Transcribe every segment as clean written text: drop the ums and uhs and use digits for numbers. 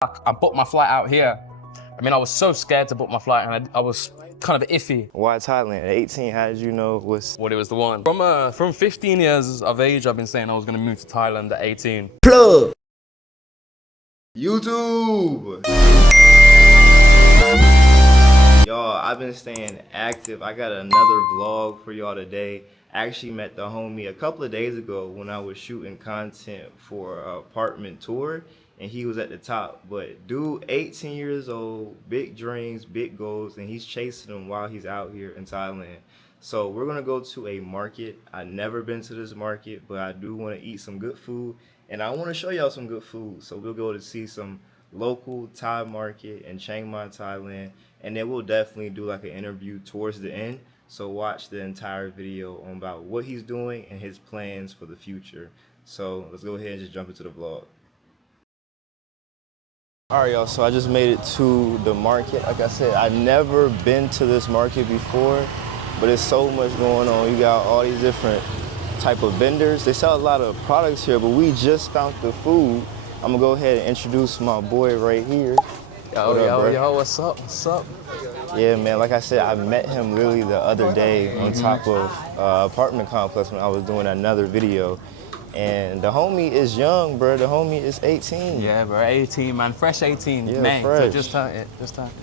I booked my flight out here. I mean, I was so scared to book my flight, and I was kind of iffy. Why Thailand? At 18, how did you know What it was the one? From 15 years of age, I've been saying I was gonna move to Thailand at 18. Plug! YouTube! Y'all, I've been staying active. I got another vlog for y'all today. I actually met the homie a couple of days ago when I was shooting content for an apartment tour, and he was at the top. But dude, 18 years old, big dreams, big goals, and he's chasing them while he's out here in Thailand. So we're gonna go to a market. I've never been to this market, but I do want to eat some good food, and I want to show y'all some good food. So we'll go to see some local Thai market in Chiang Mai, Thailand, and then we'll definitely do like an interview towards the end. So watch the entire video on about what he's doing and his plans for the future. So let's go ahead and just jump into the vlog. All right, y'all, so I just made it to the market. Like I said, I've never been to this market before, but there's so much going on. You got all these different type of vendors. They sell a lot of products here, but we just found the food. I'm gonna go ahead and introduce my boy right here. Yo, what's up? What's up? Yeah, man, like I said, I met him literally the other day on top of apartment complex when I was doing another video. And the homie is young, bro. The homie is 18. Yeah, bro, 18, man. Fresh 18, yeah, May. Fresh. So just turned it.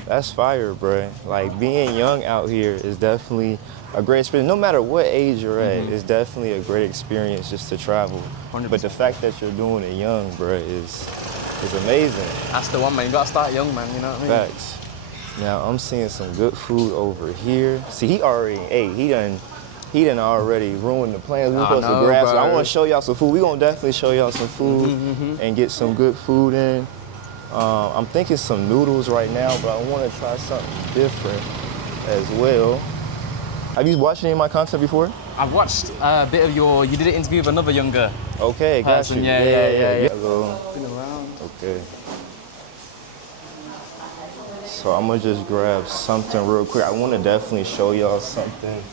That's fire, bro. Like, being young out here is definitely a great experience. No matter what age you're at, it's definitely a great experience just to travel. 100%. But the fact that you're doing it young, bro, is amazing. That's the one, man. You gotta start young, man. You know what I mean? Facts. Now, I'm seeing some good food over here. See, he already ate. He done already ruined the plans we were supposed to grab. So I want to show y'all some food. We're going to definitely show y'all some food and get some good food in. I'm thinking some noodles right now, but I want to try something different as well. Have you watched any of my content before? I've watched a bit of you did an interview with another younger Okay, got person. you. Yeah. Been around. Okay. So I'm going to just grab something real quick. I want to definitely show y'all something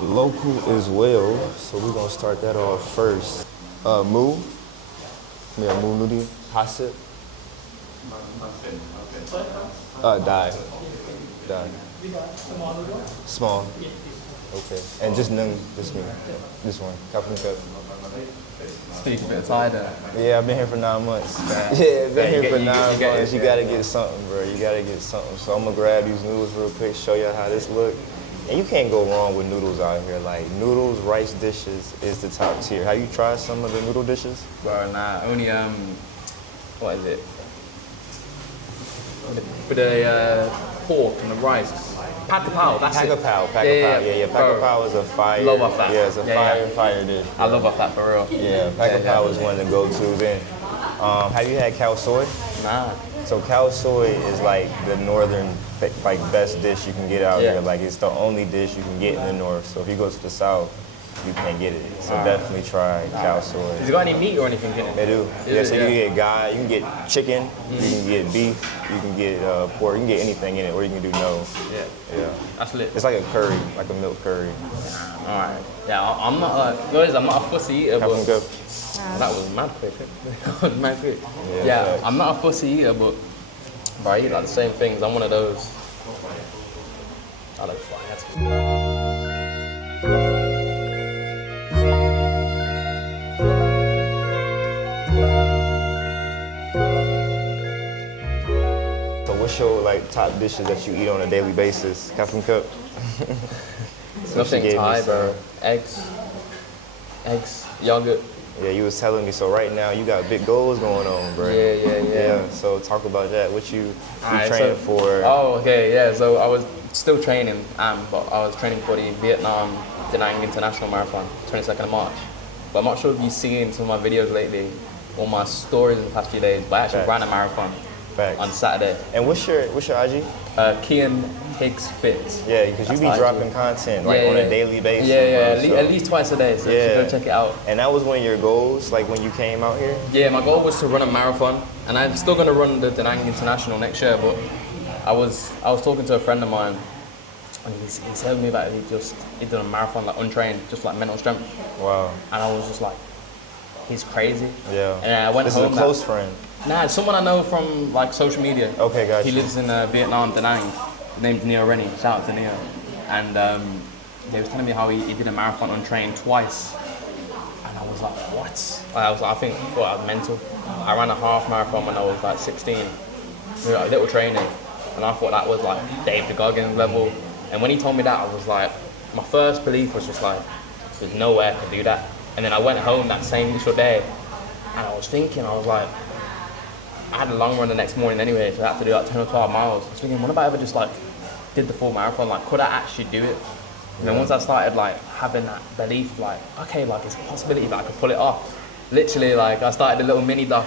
local as well, so we're gonna start that off first. Moo. Yeah, moo noodle. Hasip. Dai. Small. Okay. And just none, this one. Cup and cup. Speak a bit of Thai there. Yeah, I've been here for 9 months. Yeah, been here for 9 months. You gotta get something, bro. You gotta get something. So I'm gonna grab these noodles real quick, show you how this look. And you can't go wrong with noodles out here. Like, noodles, rice dishes is the top tier. Have you tried some of the noodle dishes? Bro, nah, only, what is it? With the pork and the rice. Pad Kapao, that's it. Yeah. Pad Kapao is a fire. Love off that. Yeah, it's a fire dish. I love off that for real. Yeah, Pad Kapao is one of the go-tos. And have you had cow soy? Nah. So cow soy is like the northern, like, best dish you can get out here. Like, it's the only dish you can get in the north. So if you go to the south, you can't get it. So definitely try cow soy. Has it got any meat or anything in it? They do. Yeah, so you can get you can get chicken, you can get beef, you can get pork, you can get anything in it, or you can do no. Yeah. That's lit. It's like a curry, like a milk curry. Alright. Yeah, I'm not a fussy eater, but that was mad quick. That was mad quick. Yeah, I'm not a fussy eater, but I eat like the same things. I'm one of those. I like fries. What's your top dishes that you eat on a daily basis? Captain Cup? Nothing Thai, bro. Eggs, yogurt. Yeah, you was telling me. So right now you got big goals going on, bro. Yeah. So talk about that. What you training for? Oh, okay, yeah. So I was still training, but I was training for the Vietnam Da Nang International Marathon, 22nd of March. But I'm not sure if you've seen some of my videos lately or my stories in the past few days, but I actually ran a marathon. Facts. On Saturday. And what's your IG? Kian Higgs Fits. Yeah, because you be dropping content on a daily basis. Yeah, at least twice a day, so you should go check it out. And that was one of your goals, like when you came out here? Yeah, my goal was to run a marathon, and I'm still gonna run the Da Nang International next year, but I was talking to a friend of mine, and he's telling me about he did a marathon like untrained, just like mental strength. Wow. And I was just like, he's crazy. Yeah. And I went home. This is a close friend. Nah, it's someone I know from like social media. Okay, gotcha. He lives in Vietnam, Da Nang. Name's Neo Rennie. Shout out to Neo. And he was telling me how he did a marathon untrained twice. And I was like, what? I think I thought I was mental. I ran a half marathon when I was like 16. Like, little training. And I thought that was like David Goggins level. And when he told me that, I was like, my first belief was just like, there's no way I could do that. And then I went home that same initial day, and I was thinking, I was like, I had a long run the next morning anyway, so I had to do like 10 or 12 miles. I was thinking, what if I ever just like did the full marathon? Like, could I actually do it? And then once I started like having that belief, like, okay, like it's a possibility that I could pull it off. Literally, like I started a little mini doc,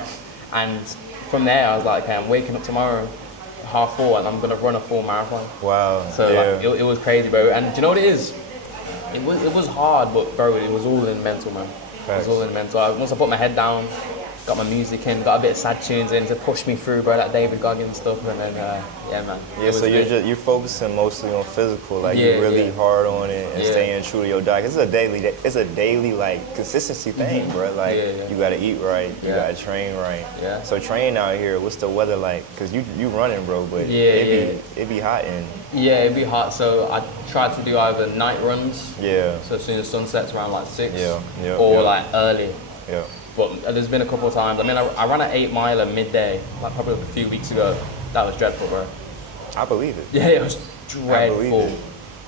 and from there I was like, okay, I'm waking up tomorrow 4:30 and I'm gonna run a full marathon. Wow. So like, it was crazy, bro. And do you know what it is? It was hard, but bro, it was all in mental, man. It was all in mental. Once I put my head down, got my music in, got a bit of sad tunes in to push me through, bro, that David Goggins stuff, and then, yeah, man. Yeah, so you're focusing mostly on physical, like you're really hard on it and staying true to your diet. It's a daily like consistency thing, bro. Like you gotta eat right, you gotta train right. Yeah. So training out here, what's the weather like? Cause you running, bro, but it be hot in. Yeah, it'd be hot. So I tried to do either night runs. Yeah. So as soon as sun sets around like 6. Yeah. Or like early. Yeah. But there's been a couple of times. I mean, I ran an 8 miler midday, like probably a few weeks ago. That was dreadful, bro. I believe it. Yeah, it was dreadful.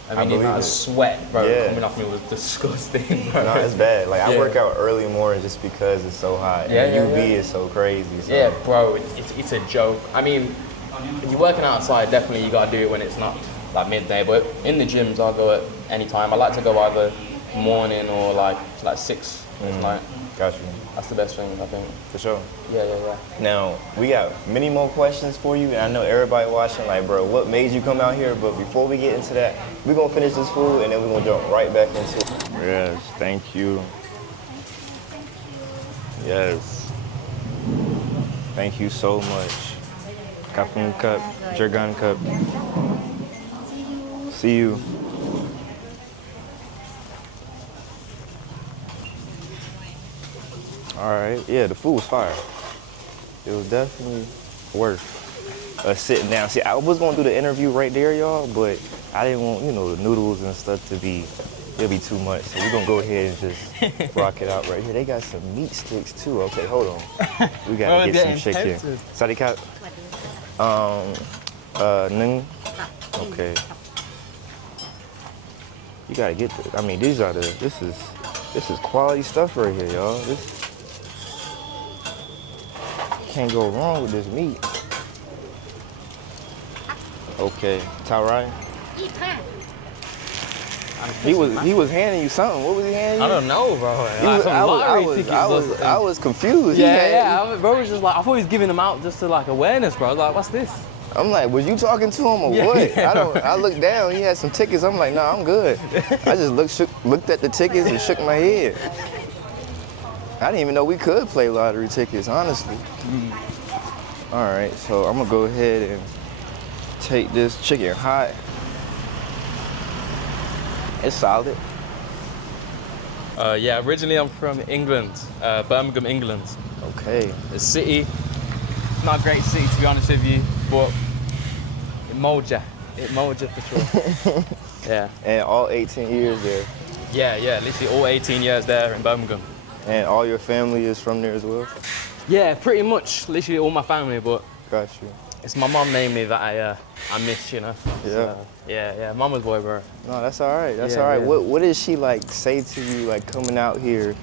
I mean, the amount of it. sweat, bro, coming off me was disgusting, bro. No, it's bad. Like I work out early morning just because it's so hot. And UV is so crazy. So. Yeah, bro, it's a joke. I mean, you're working outside, definitely you gotta do it when it's not like midday. But in the gyms, I'll go at any time. I like to go either morning or like 6 at night. Got you. That's the best thing, I think. For sure. Yeah. Now, we got many more questions for you, and I know everybody watching, like, bro, what made you come out here? But before we get into that, we're going to finish this food, and then we're going to jump right back into it. Yes, thank you. Yes. Thank you so much. Kapun Cup, Jergan Cup. See you. All right, yeah, the food was fire. It was definitely worth sitting down. See, I was gonna do the interview right there, y'all, but I didn't want, the noodles and stuff to be, it'll be too much. So we're gonna go ahead and just rock it out right here. They got some meat sticks too. Okay, hold on. We gotta get some chicken. Sadikat. Nung. Okay. You gotta get this. I mean, this is quality stuff right here, y'all. Can't go wrong with this meat. Okay, Taurai. He was handing you something. What was he handing you? I don't know, bro. I was confused. Bro was just like, I thought he was giving them out just to like awareness, bro. I was like, what's this? I'm like, was you talking to him or what? I looked down, he had some tickets. I'm like, nah, I'm good. I just looked at the tickets and shook my head. I didn't even know we could play lottery tickets, honestly. All right, so I'm gonna go ahead and take this chicken hot. It's solid. Yeah, originally I'm from England, Birmingham, England. Okay. The city, not a great city to be honest with you, but it molds you. It molds you for sure. Yeah. And all 18 years there. Yeah, literally all 18 years there in Birmingham. And all your family is from there as well? Yeah, pretty much, literally all my family, but got you. It's my mom mainly that I miss, Yeah. So, yeah, mama's boy, bro. No, that's all right. That's all right. Yeah. What did she like say to you, like coming out here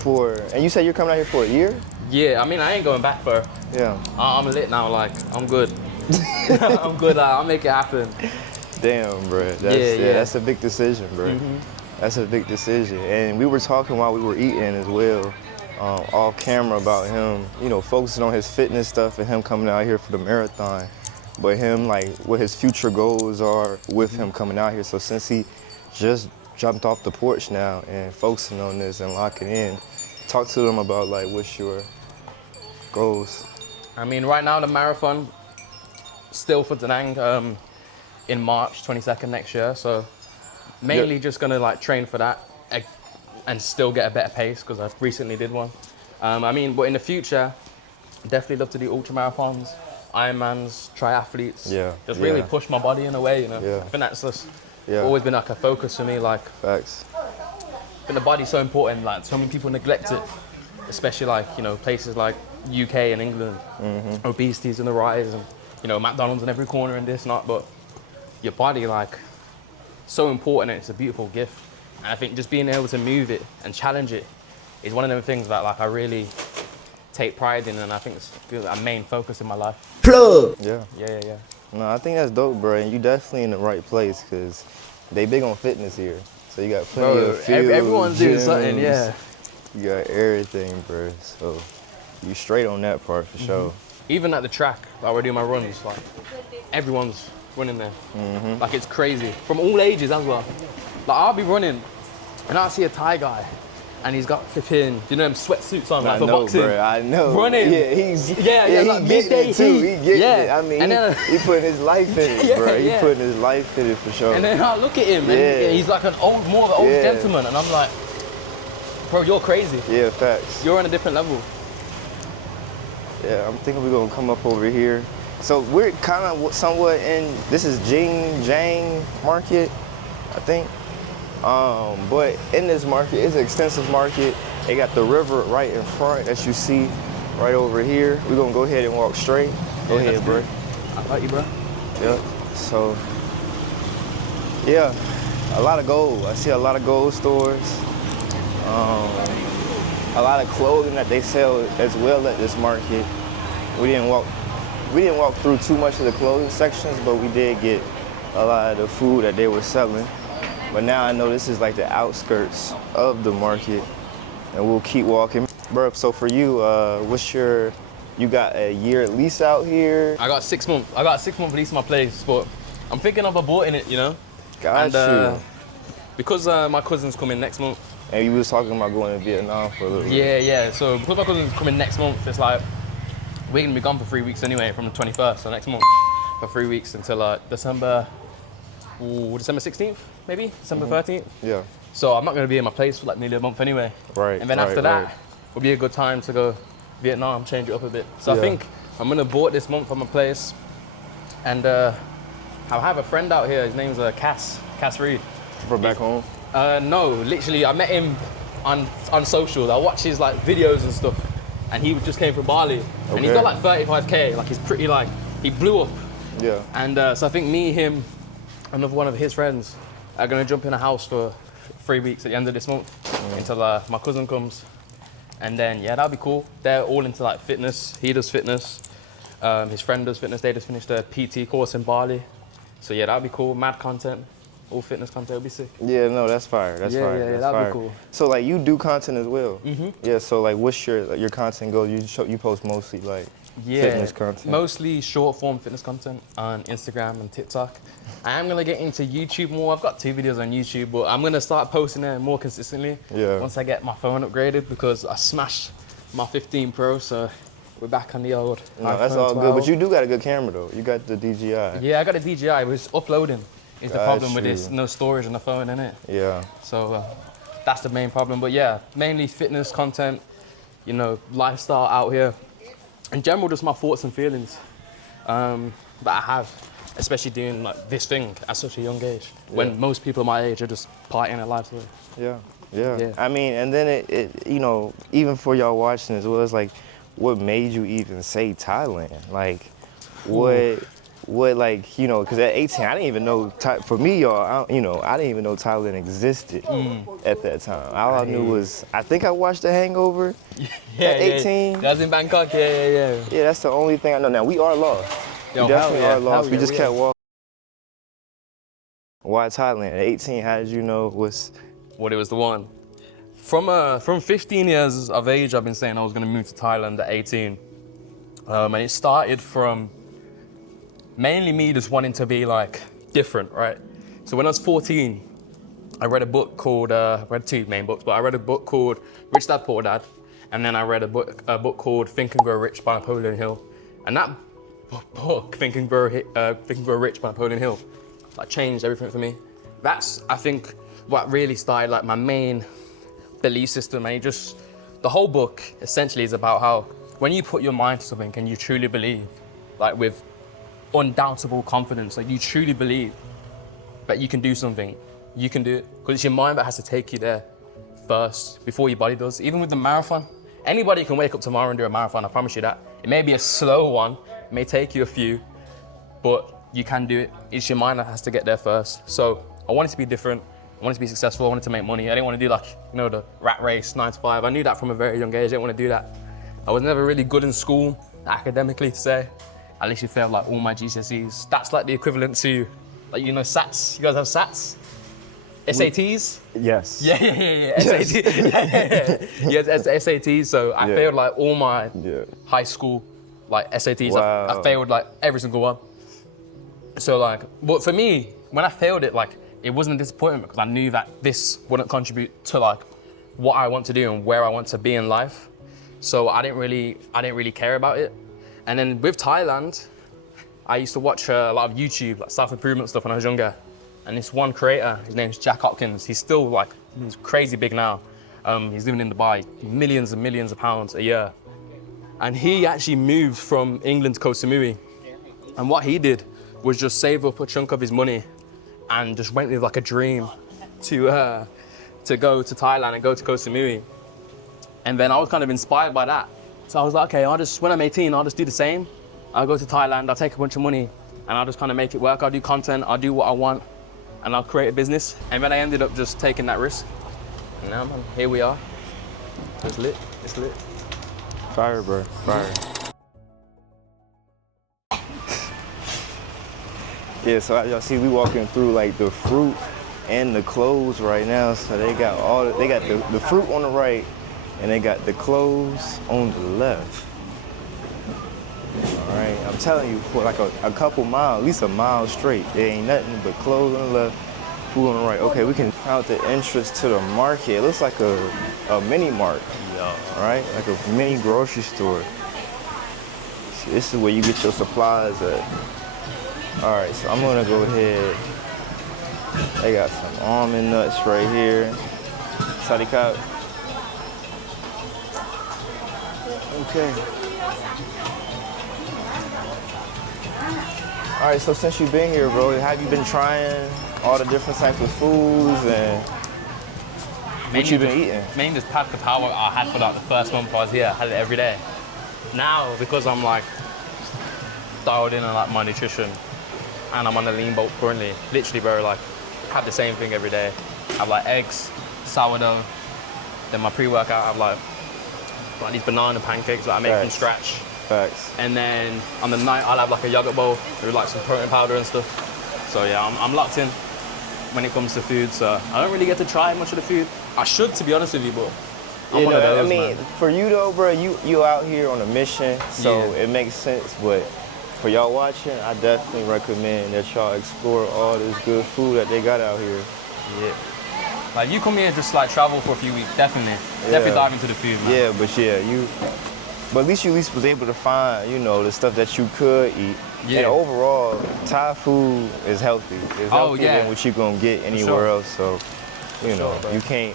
for? And you said you're coming out here for a year? Yeah, I mean I ain't going back, bro. Yeah. I'm lit now. Like I'm good. I'm good. I'll make it happen. Damn, bro. That's a big decision, bro. Mm-hmm. That's a big decision. And we were talking while we were eating as well, off camera about him, focusing on his fitness stuff and him coming out here for the marathon. But him, like, what his future goals are with him coming out here. So since he just jumped off the porch now and focusing on this and locking in, talk to them about, like, what's your goals? I mean, right now the marathon, still for Da Nang in March 22nd next year. So mainly just gonna like train for that and still get a better pace because I recently did one. I mean, but in the future, Definitely love to do ultra marathons, Ironmans, triathletes. Yeah. Just really push my body in a way, you know. Yeah. I think that's just Yeah. always been like a focus for me. Like, Facts. I think the body's so important. Like, so many people neglect it, especially like, you know, places like UK and England. Obesity's in the rise, and you know, McDonald's in every corner and this and that. But your body, like, so important, and it's a beautiful gift. And I think just being able to move it and challenge it is one of them things that like I really take pride in, and I think it's a main focus in my life. Plug. Yeah. Yeah. No, I think that's dope, bro. And you definitely in the right place because they big on fitness here. So you got plenty of fields, everyone's doing gyms, something, yeah. You got everything, bro. So you straight on that part for sure. Even at the track, like we're doing my runs, like everyone's running there. Like it's crazy, from all ages as well. Like I'll be running, and I'll see a Thai guy, and he's got flipping, you know, them sweatsuits on, like I for know, boxing. bro. I know. Running. Yeah, he's he getting like midday it too. heat. He getting Yeah. it. I mean, And then- he putting his life in it, Yeah, bro. He yeah. putting his life in it for sure. And then I look at him, Yeah. and he's like more of an old Yeah. gentleman, and I'm like, bro, you're crazy. Yeah, facts. You're on a different level. Yeah, I'm thinking we're gonna come up over here. So we're kind of somewhat in, this is Jiang market, I think. But in this market, it's an extensive market. They got the river right in front that you see right over here. We're gonna go ahead and walk straight. Go ahead, bro. I like you, bro. Yep. So, yeah, a lot of gold. I see a lot of gold stores. A lot of clothing that they sell as well at this market. We didn't walk through too much of the clothing sections, but we did get a lot of the food that they were selling. But now I know this is like the outskirts of the market, and we'll keep walking. Bro, so for you, you got a year lease out here? I got 6 months. I got a 6 month lease on my place, but I'm thinking of aborting it, you know? Got you. Because my cousin's coming next month. And you was talking about going to Vietnam for a little bit. Yeah. So because my cousin's coming next month, it's like, we're gonna be gone for 3 weeks anyway, from the 21st, so next month, for 3 weeks until December 16th, maybe? December 13th? Yeah. So I'm not gonna be in my place for like nearly a month anyway. Right. And then after that, will be a good time to go Vietnam, change it up a bit. So I think I'm gonna board this month from my place. And I have a friend out here, his name's Cass Reed. From back home? No, literally, I met him on socials. I watch his like videos and stuff, and he just came from Bali, and he's got like 35K. Like he's pretty like he blew up. Yeah. And so I think me, him, another one of his friends are gonna jump in a house for 3 weeks at the end of this month until my cousin comes, and then that'll be cool. They're all into like fitness. He does fitness. His friend does fitness. They just finished a PT course in Bali, so that'll be cool. Mad content. All fitness content will be sick. Yeah, no, that's fire. That's fire. Yeah, that's that'd fire. be cool. So like you do content as well. Yeah. So like, what's your content goal? You post mostly like fitness content. Mostly short form fitness content on Instagram and TikTok. I am gonna get into YouTube more. I've got 2 videos on YouTube, but I'm gonna start posting there more consistently. Yeah. Once I get my phone upgraded, because I smashed my 15 Pro, so we're back on the old. No, that's iPhone all 12. good. But you do got a good camera though. You got the DJI. Yeah, I got a DJI. It was uploading. Is the Got problem with you. this? No storage on the phone, innit? Yeah. So that's the main problem. But yeah, mainly fitness content, you know, lifestyle out here. In general, just my thoughts and feelings that I have, especially doing like this thing at such a young age, when most people my age are just partying their lives away. Yeah. I mean, and then it you know, even for y'all watching as well, it's like, what made you even say Thailand? Like, what like, you know, because at 18, I didn't even know, for me, y'all, I didn't even know Thailand existed at that time. All I knew was, I think I watched The Hangover at 18. That was in Bangkok, yeah. Yeah, that's the only thing I know. Now, we are lost. Yo, We definitely hell yeah, are lost. hell We yeah, just we kept are. walking. Why Thailand? At 18, how did you know it was? What it was the one. From 15 years of age, I've been saying I was gonna move to Thailand at 18. And it started from mainly me just wanting to be like different, right? So when I was 14, I read a book called, I read 2 main books, but I read a book called Rich Dad Poor Dad, and then I read a book called Think and Grow Rich by Napoleon Hill. And that book, Think and Grow Rich by Napoleon Hill, like changed everything for me. That's, I think, what really started like my main belief system. And the whole book essentially is about how when you put your mind to something and you truly believe, like with undoubtable confidence, like you truly believe that you can do something, you can do it. Because it's your mind that has to take you there first before your body does. Even with the marathon, anybody can wake up tomorrow and do a marathon, I promise you that. It may be a slow one, it may take you a few, but you can do it. It's your mind that has to get there first. So I wanted to be different. I wanted to be successful. I wanted to make money. I didn't want to do like, you know, the rat race, 9 to 5. I knew that from a very young age. I didn't want to do that. I was never really good in school, academically to say. I literally failed like all my GCSEs. That's like the equivalent to, like, you know, SATs. You guys have SATs? SATs? Yes. Yeah. SATs. Yes, SATs. So I failed like all my high school, like SATs. Wow. I failed like every single one. So like, but for me, when I failed it, like, it wasn't a disappointment because I knew that this wouldn't contribute to like what I want to do and where I want to be in life. So I didn't really care about it. And then with Thailand, I used to watch a lot of YouTube, like self-improvement stuff when I was younger. And this one creator, his name's Jack Hopkins. He's still like, he's crazy big now. He's living in Dubai, millions and millions of pounds a year. And he actually moved from England to Koh Samui. And what he did was just save up a chunk of his money and just went with like a dream to go to Thailand and go to Koh Samui. And then I was kind of inspired by that. So I was like, okay, when I'm 18, I'll just do the same. I'll go to Thailand, I'll take a bunch of money and I'll just kind of make it work. I'll do content, I'll do what I want and I'll create a business. And then I ended up just taking that risk. And now, man, here we are. It's lit, it's lit. Fire, bro, fire. Yeah, so y'all see we walking through like the fruit and the clothes right now. So they got the fruit on the right and they got the clothes on the left. All right, I'm telling you, for like a couple miles, at least a mile straight, there ain't nothing but clothes on the left, food on the right. Okay, we can count the entrance to the market. It looks like a mini mart, all right? Like a mini grocery store. See, this is where you get your supplies at. All right, so I'm gonna go ahead. They got some almond nuts right here. Sadikat. Okay. All right, so since you've been here, bro, have you been trying all the different types of foods and what you've been eating? Mainly this pad kapawa I had for like the first month I was here. I had it every day. Now, because I'm like dialed in on like my nutrition and I'm on the lean bulk currently, literally, bro, like have the same thing every day. I have like eggs, sourdough, then my pre-workout I have like these banana pancakes that I make from scratch. Facts. And then on the night, I'll have like a yogurt bowl with like some protein powder and stuff. So yeah, I'm locked in when it comes to food. So I don't really get to try much of the food. I should, to be honest with you, but I'm one of those, I mean, man. for you though, bro, you out here on a mission, so it makes sense. But for y'all watching, I definitely recommend that y'all explore all this good food that they got out here. Yeah. Like you come here just like travel for a few weeks, definitely dive into the food, man. Yeah, but at least you was able to find, you know, the stuff that you could eat. Yeah. And overall, Thai food is healthy. It's healthier than what you're gonna get anywhere else. So, you know, you can't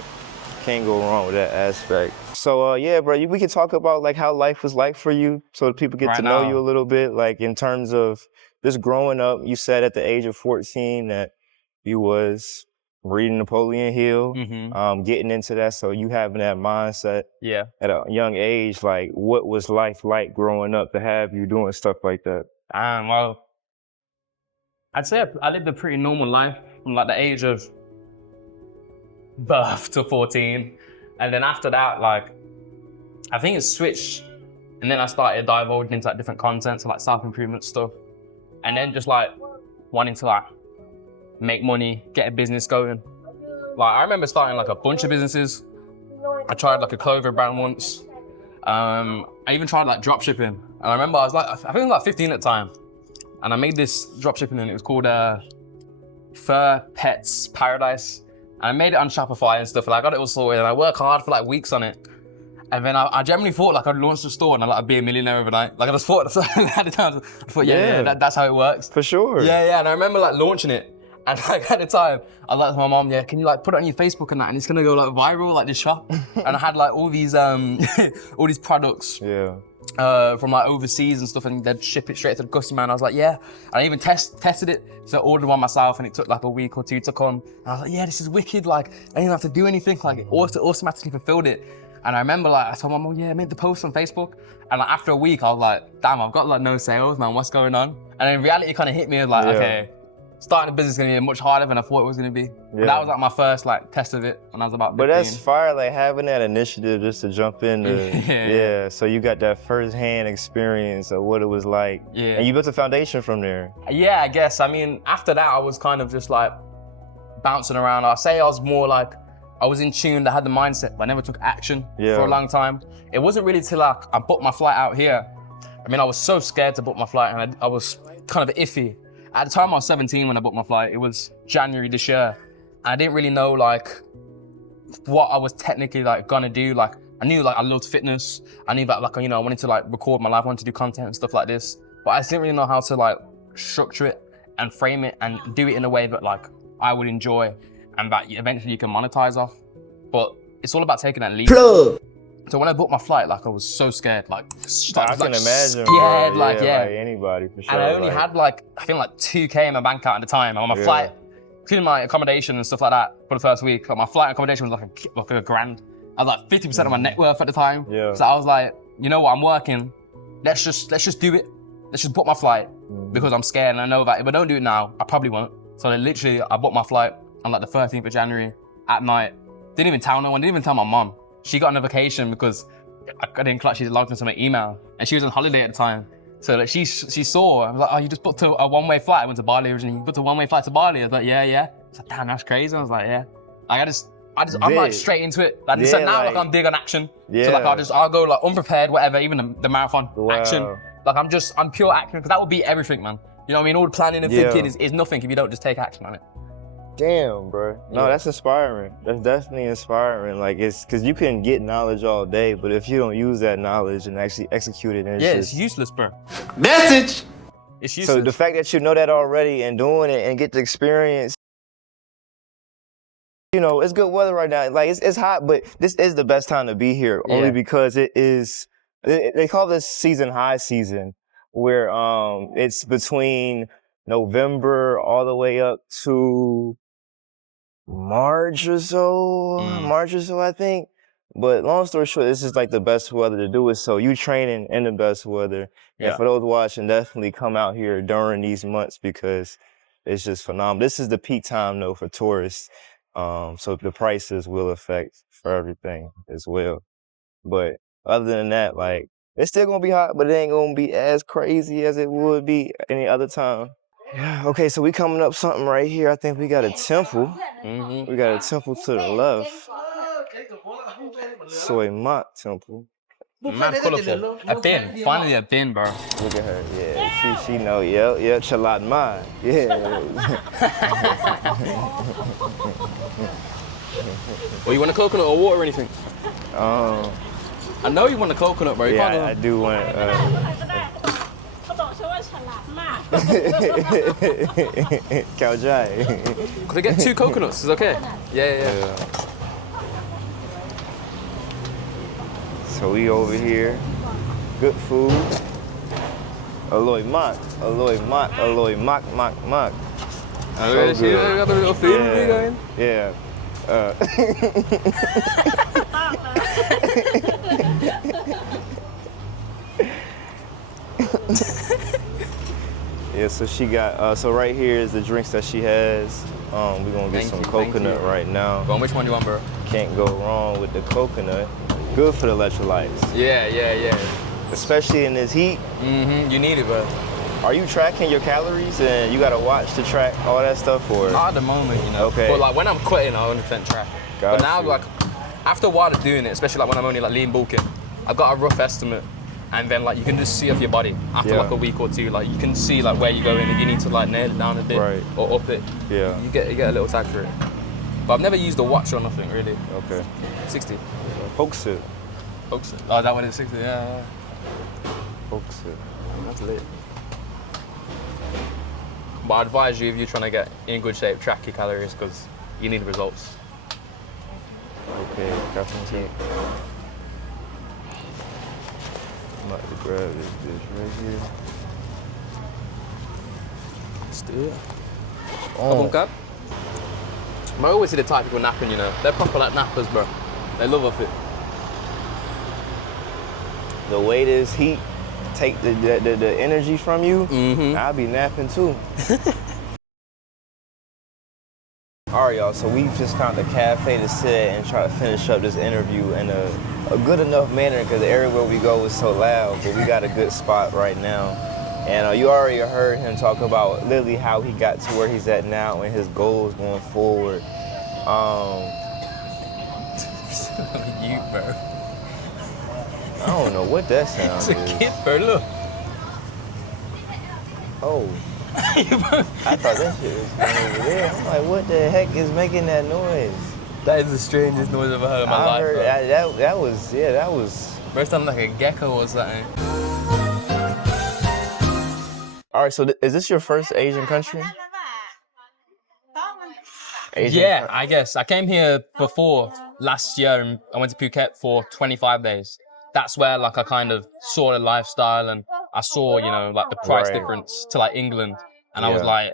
go wrong with that aspect. So yeah, bro, we can talk about like how life was like for you, so that people get to know you a little bit, like in terms of just growing up. You said at the age of 14 that you was reading Napoleon Hill, getting into that. So you having that mindset at a young age, like what was life like growing up to have you doing stuff like that? Well, I'd say I lived a pretty normal life from like the age of birth to 14. And then after that, like, I think it switched. And then I started divulging into like different content, so like self-improvement stuff. And then just like wanting to like make money, get a business going. Like I remember starting like a bunch of businesses. I tried like a clothing brand once. I even tried like drop shipping. And I remember I think I was like 15 at the time. And I made this drop shipping and it was called Fur Pets Paradise. And I made it on Shopify and stuff. And I got it all sorted and I worked hard for like weeks on it. And then I genuinely thought like I'd launch a store and I'd be a millionaire overnight. Like I just thought at the time, I thought, that's how it works. For sure. Yeah. And I remember like launching it. And like at the time, I like my mom, can you like put it on your Facebook and that, and it's gonna go like viral, like this shop. And I had like all these products. Yeah. from like overseas and stuff, and they'd ship it straight to the customer. And I was like, yeah. I even tested it, so I ordered one myself, and it took like a week or two to come. And I was like, yeah, this is wicked. Like, I didn't even have to do anything. Like, it automatically fulfilled it. And I remember, like, I told my mom, yeah, I made the post on Facebook. And like after a week, I was like, damn, I've got like no sales, man. What's going on? And then reality kind of hit me. Like, okay, starting a business is gonna be much harder than I thought it was gonna be. Yeah. That was like my first like test of it when I was about 15. But that's fire, like having that initiative just to jump into, so you got that first-hand experience of what it was like. Yeah. And you built a foundation from there. Yeah, I guess. I mean, after that, I was kind of just like bouncing around. I'll say I was more like, I was in tune, I had the mindset, but I never took action for a long time. It wasn't really till like, I booked my flight out here. I mean, I was so scared to book my flight, and I was kind of iffy. At the time I was 17 when I booked my flight. It was January this year. I didn't really know like what I was technically like gonna do. Like I knew like I loved fitness. I knew that like, you know, I wanted to like record my life, I wanted to do content and stuff like this. But I just didn't really know how to like structure it and frame it and do it in a way that like I would enjoy and that eventually you can monetize off. But it's all about taking that leap. So when I booked my flight, like I was so scared, like I can imagine, scared, like anybody for sure. And I only had like, I think like 2K in my bank account at the time. And on my flight, including my accommodation and stuff like that for the first week, like my flight accommodation was like a grand. I was like 50% of my net worth at the time. Yeah. So I was like, you know what, I'm working. Let's just do it. Let's just book my flight because I'm scared and I know that if I don't do it now, I probably won't. So then literally, I booked my flight on like the 13th of January at night. Didn't even tell no one, didn't even tell my mom. She got a notification because I didn't clutch, she logged into my email and she was on holiday at the time. So like she saw, I was like, oh, you just booked a one-way flight. I went to Bali originally, you booked a one-way flight to Bali. I was like, yeah. I was like, damn, that's crazy. I was like, yeah. Like I'm like straight into it. Like, so now like I'm big on action. Yeah. So like I'll go like unprepared, whatever, even the marathon, action. Like I'm pure action because that would be everything, man. You know what I mean? All the planning and thinking is nothing if you don't just take action on it. Damn, bro. No, that's inspiring. That's definitely inspiring. Like, it's because you can get knowledge all day, but if you don't use that knowledge and actually execute it, it's useless, bro. Message! It's useless. So the fact that you know that already and doing it and get the experience, you know, it's good weather right now. Like, it's hot, but this is the best time to be here, only because it is, they call this season high season, where it's between November all the way up to March or so, I think. But long story short, this is like the best weather to do it. So you training in the best weather. And for those watching, definitely come out here during these months because it's just phenomenal. This is the peak time though for tourists. So the prices will affect for everything as well. But other than that, like, it's still gonna be hot, but it ain't gonna be as crazy as it would be any other time. Yeah, okay, so we coming up something right here. I think we got a temple. We got a temple to the left. Soy Mat temple. Man, colorful. A bin. Finally a bin, bro. Look at her. Yeah, she know. Yep. Chalat Ma. Yeah. Well, you want a coconut or water or anything? I know you want a coconut, bro. I do want. Khao Jai. Could I get 2 coconuts? Is it okay? Yeah. So we over here. Good food. Aloy mak. So good. I got a little food going. Yeah. Yeah, so she got, so right here is the drinks that she has. We're gonna get some coconut right now. Go on, which one you want, bro? Can't go wrong with the coconut. Good for the electrolytes. Yeah. Especially in this heat. You need it, bro. Are you tracking your calories and you got a watch to track all that stuff, or? Not at the moment, you know. Okay. But like when I'm quitting, I 100% track. But now, like, after a while of doing it, especially like when I'm only like lean bulking, I've got a rough estimate. And then like you can just see off your body after like a week or two, like you can see like where you're going. If you need to like nail it down a bit or up it, you get a little tag for it. But I've never used a watch or nothing really. Okay. 60. Pokes it. Oh, that one is 60. Yeah. Pokes it. That's lit. But I advise you if you're trying to get in good shape, track your calories because you need results. Okay, definitely. about to grab this bitch right here. Let's do it. Bro, I always see the type of people napping, you know. They're proper like nappers, bro. They love off it. The way this heat take the energy from you, I'll be napping too. All right, y'all, so we've just found a cafe to sit at and try to finish up this interview in a good enough manner because everywhere we go is so loud, but we got a good spot right now. And you already heard him talk about literally how he got to where he's at now and his goals going forward. You, bro. I don't know what that sound It's is. a kid, bro, look. Oh. I thought that shit was going over there. I'm like, what the heck is making that noise? That is the strangest noise I've ever heard in my I life, heard bro. that was. Bro, it sounded like a gecko or something. All right, so is this your first Asian country? Yeah, I guess. I came here before last year and I went to Phuket for 25 days. That's where like I kind of saw the lifestyle and I saw, you know, like the price difference to like England. And I was like,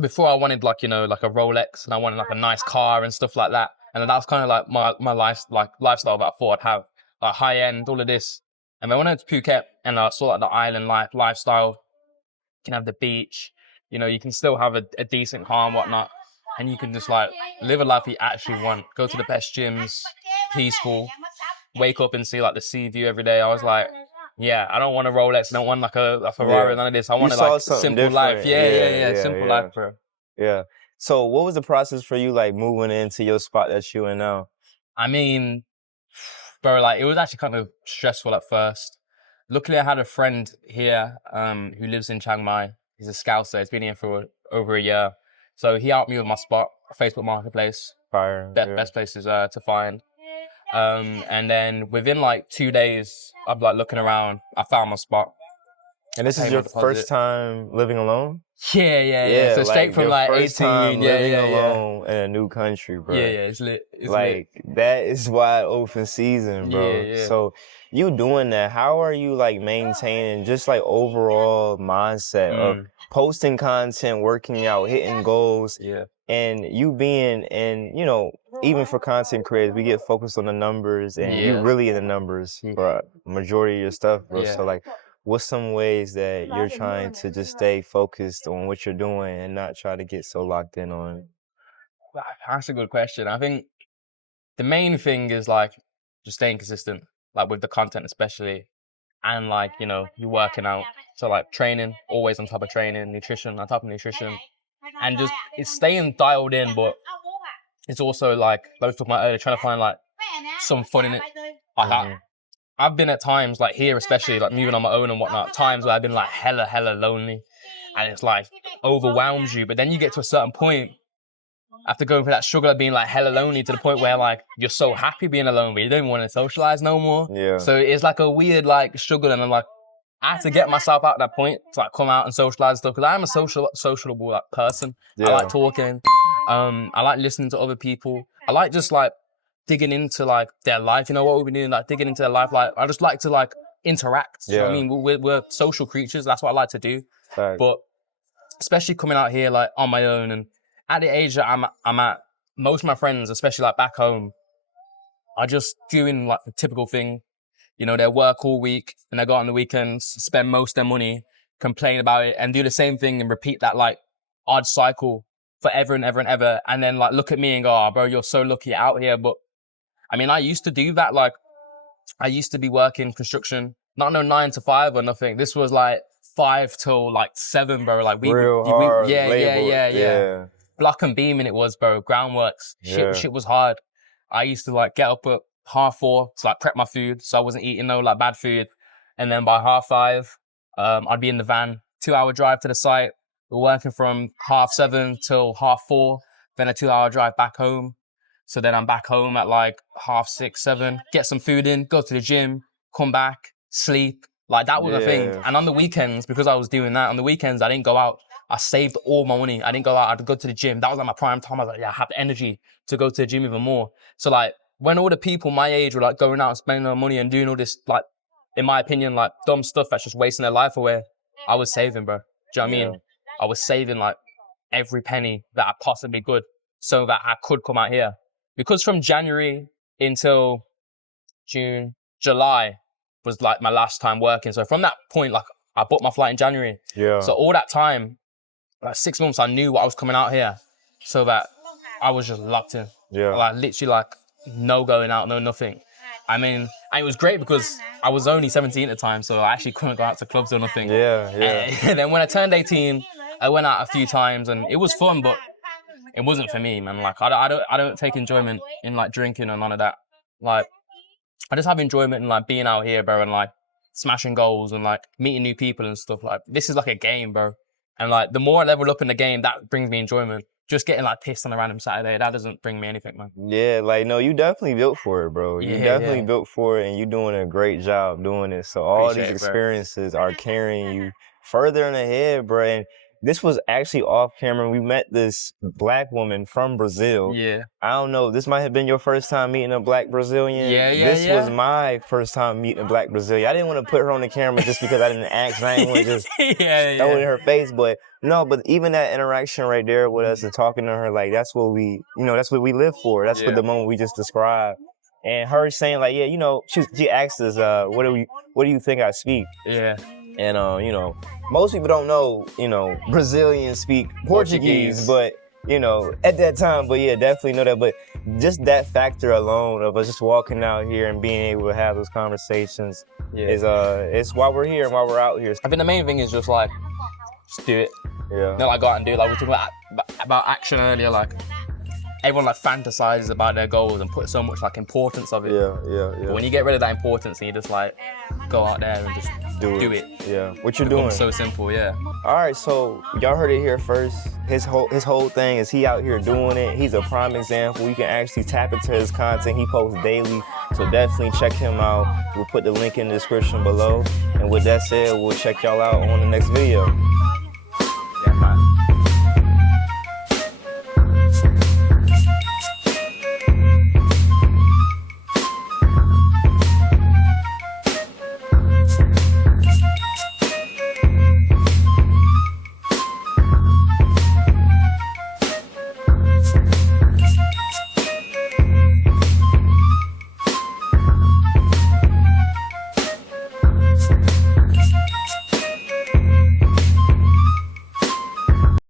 before I wanted like, you know, like a Rolex and I wanted like a nice car and stuff like that. And that was kind of like my lifestyle that I thought I'd have, like high end, all of this. And then when I went to Phuket and I saw like the island lifestyle, you can have the beach, you know, you can still have a decent car and whatnot. And you can just like live a life you actually want. Go to the best gyms, peaceful, wake up and see like the sea view every day. I was like, yeah, I don't want a Rolex. I don't want like a Ferrari, none of this. I want like simple life. Yeah. Simple life, bro. Yeah. So what was the process for you like moving into your spot that you in now? I mean, bro, like it was actually kind of stressful at first. Luckily, I had a friend here who lives in Chiang Mai. He's a Scouser. He's been here for over a year. So he helped me with my spot, Facebook Marketplace. Fire. Best places to find. And then within like 2 days of like looking around, I found my spot. And this is your first time living alone? Yeah. So straight from like 18, living alone in a new country, bro. Yeah, it's lit. That is wide open season, bro. Yeah. So you doing that, how are you like maintaining just like overall mindset of posting content, working out, hitting goals? Yeah. And you being in, you know, even for content creators, we get focused on the numbers and you really in the numbers for majority of your stuff, bro. Yeah. So like, what's some ways that you're trying to just stay focused on what you're doing and not try to get so locked in on it? That's a good question. I think the main thing is like just staying consistent, like with the content especially, and like, you know, you working out. So like training, always on top of training, nutrition, on top of nutrition, and just it's staying dialed in, but it's also like I was talking about earlier, trying to find like some fun in it. Like I've been at times like here, especially like moving on my own and whatnot, times where I've been like hella lonely, and it's like overwhelms you. But then you get to a certain point after going through that struggle of being like hella lonely to the point where like you're so happy being alone, but you don't even want to socialize no more. Yeah. So it's like a weird like struggle, and I'm like, I have to get myself out at that point to like come out and socialize and stuff because I'm a sociable like person. I like talking. I like listening to other people. I like just like digging into like their life. You know what we've been doing, like digging into their life. Like I just like to like interact. You know what I mean? We're social creatures. That's what I like to do. Right. But especially coming out here like on my own and at the age that I'm at, most of my friends, especially like back home, are just doing like the typical thing. You know, they work all week and they go out on the weekends, spend most of their money, complain about it, and do the same thing and repeat that like odd cycle forever and ever and ever. And then like look at me and go, oh, bro, you're so lucky out here. But I mean, I used to do that. Like I used to be working construction, not no 9 to 5 or nothing. This was like 5 till like 7, bro. Like hard yeah. Block and beaming it was, bro. Groundworks. Shit was hard. I used to like get up at 4:30 to like prep my food, so I wasn't eating no like bad food. And then by 5:30, I'd be in the van, 2-hour drive to the site. We're working from 7:30 till 4:30, then a 2-hour drive back home. So then I'm back home at like 6:30, 7, get some food in, go to the gym, come back, sleep. Like that was the thing. And on the weekends, because I was doing that, on the weekends I didn't go out. I saved all my money. I didn't go out. I'd go to the gym. That was like my prime time. I was like, yeah, I have the energy to go to the gym even more. So like when all the people my age were like going out and spending their money and doing all this like in my opinion, like dumb stuff that's just wasting their life away, I was saving, bro. Do you know what I mean? I was saving like every penny that I possibly could so that I could come out here. Because from January until June, July was like my last time working. So from that point, like I booked my flight in January. Yeah. So all that time, like 6 months, I knew I was coming out here so that I was just locked in. Yeah. Like literally like no going out, no nothing. I mean, and it was great because I was only 17 at the time, so I actually couldn't go out to clubs or nothing. Yeah. And then when I turned 18, I went out a few times and it was fun, but it wasn't for me, man. Like I don't take enjoyment in like drinking or none of that. Like I just have enjoyment in like being out here, bro, and like smashing goals and like meeting new people and stuff. Like this is like a game, bro. And like the more I level up in the game, that brings me enjoyment. Just getting like pissed on a random Saturday, that doesn't bring me anything, man. Yeah, like no, you definitely built for it, bro. You Yeah, definitely yeah. built for it, and you're doing a great job doing it. So all Appreciate these it, bro. experiences are carrying you further in ahead, bro. And this was actually off camera. We met this black woman from Brazil. Yeah. I don't know. This might have been your first time meeting a black Brazilian. Yeah, This was my first time meeting a black Brazilian. I didn't want to put her on the camera just because I didn't ask. I didn't want to just throw it in her face. But no, but even that interaction right there with us and talking to her, like that's what we, that's what we live for. That's what the moment we just described. And her saying like, yeah, she asked us, what do you think I speak? Yeah. And most people don't know, Brazilians speak Portuguese, but at that time, but yeah, definitely know that. But just that factor alone of us just walking out here and being able to have those conversations is it's why we're here and why we're out here. I think the main thing is just like, just do it. Yeah. Not like go out and do it. Like we were talking about action earlier, like everyone like fantasizes about their goals and put so much like importance of it. Yeah. But when you get rid of that importance and you just like go out there and just do it. Yeah. What you're doing. So simple, yeah. All right, so y'all heard it here first. His whole thing is he out here doing it. He's a prime example. You can actually tap into his content. He posts daily, so definitely check him out. We'll put the link in the description below. And with that said, we'll check y'all out on the next video.